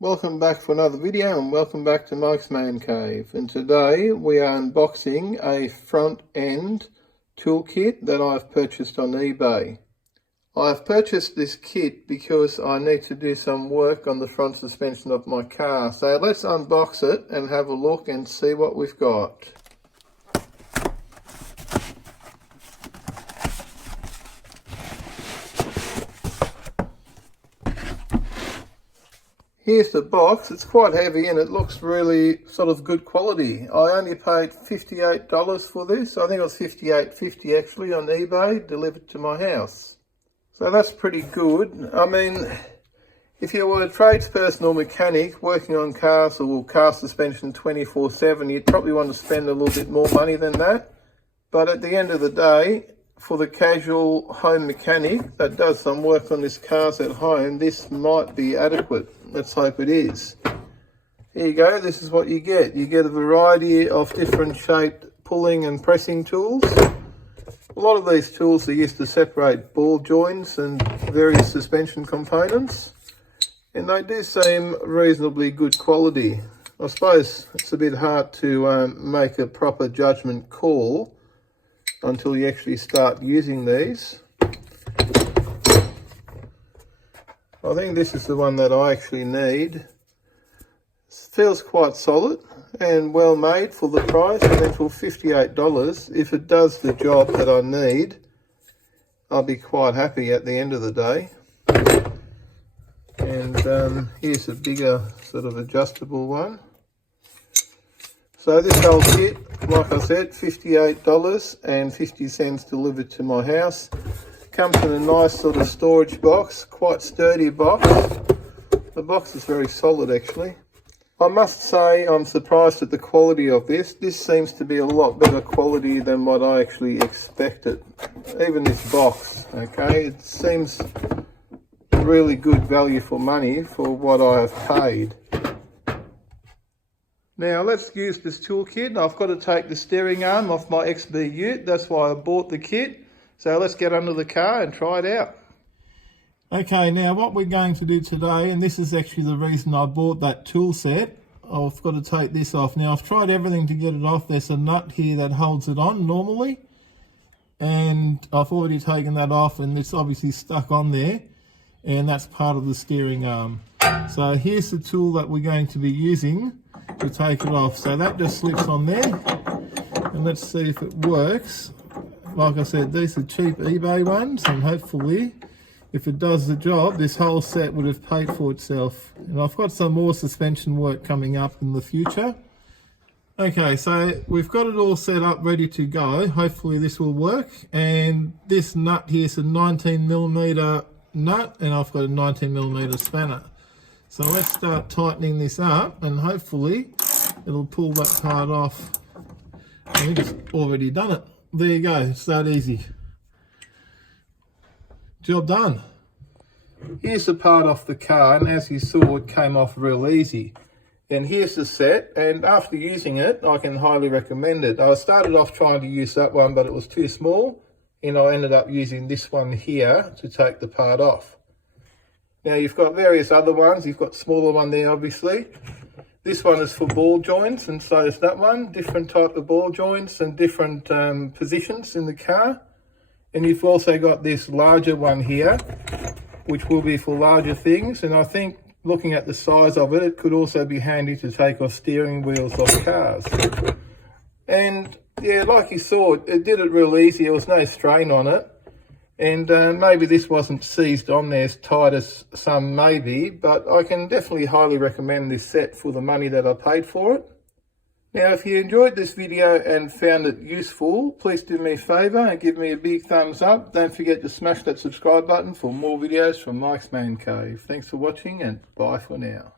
Welcome back for another video and welcome back to Mike's Man Cave. And today we are unboxing a front end toolkit that I've purchased on eBay. I've purchased this kit because I need to do some work on the front suspension of my car. So let's unbox it and have a look and see what we've got. Here's the box. It's quite heavy and it looks really sort of good quality. I only paid $58 for this. I think it was $58.50 actually on eBay, delivered to my house. So that's pretty good. I mean, if you were a tradesperson or mechanic working on cars or car suspension 24/7, you'd probably want to spend a little bit more money than that. But at the end of the day, for the casual home mechanic that does some work on his cars at home, this might be adequate. Let's hope it is. Here you go, this is what you get. You get a variety of different shaped pulling and pressing tools. A lot of these tools are used to separate ball joints and various suspension components. And they do seem reasonably good quality. I suppose it's a bit hard to make a proper judgment call until you actually start using these. I think this is the one that I actually need. It feels quite solid and well made for the price, and then for $58, if it does the job that I need, I'll be quite happy at the end of the day. And here's a bigger sort of adjustable one. So this whole kit, like I said, $58.50 delivered to my house. Comes in a nice sort of storage box, quite sturdy box. The box is very solid actually. I must say I'm surprised at the quality of this. This seems to be a lot better quality than what I actually expected. Even this box, okay, it seems really good value for money for what I have paid. Now let's use this toolkit. I've got to take the steering arm off my XB Ute. That's why I bought the kit. So let's get under the car and try it out. Okay, now what we're going to do today, and this is actually the reason I bought that tool set. I've got to take this off. Now I've tried everything to get it off. There's a nut here that holds it on normally. And I've already taken that off and it's obviously stuck on there. And that's part of the steering arm. So here's the tool that we're going to be using to take it off. So that just slips on there. And let's see if it works. Like I said, these are cheap eBay ones, and hopefully if it does the job, this whole set would have paid for itself. And I've got some more suspension work coming up in the future. Okay, so we've got it all set up, ready to go. Hopefully this will work. And this nut here is a 19mm nut, and I've got a 19mm spanner. So let's start tightening this up, and hopefully it'll pull that part off. I think it's already done it. There you go, it's that easy. Job done. Here's the part off the car, and as you saw, it came off real easy. And here's the set, and after using it, I can highly recommend it. I started off trying to use that one, but it was too small, and I ended up using this one here to take the part off. Now you've got various other ones. You've got smaller one there, obviously. This one is for ball joints, and so is that one. Different type of ball joints and different positions in the car. And you've also got this larger one here, which will be for larger things. And I think looking at the size of it, it could also be handy to take off steering wheels off cars. And yeah, like you saw, it did it real easy. There was no strain on it. And maybe this wasn't seized on there as tight as some maybe, but I can definitely highly recommend this set for the money that I paid for it. Now, if you enjoyed this video and found it useful, please do me a favour and give me a big thumbs up. Don't forget to smash that subscribe button for more videos from Mike's Man Cave. Thanks for watching and bye for now.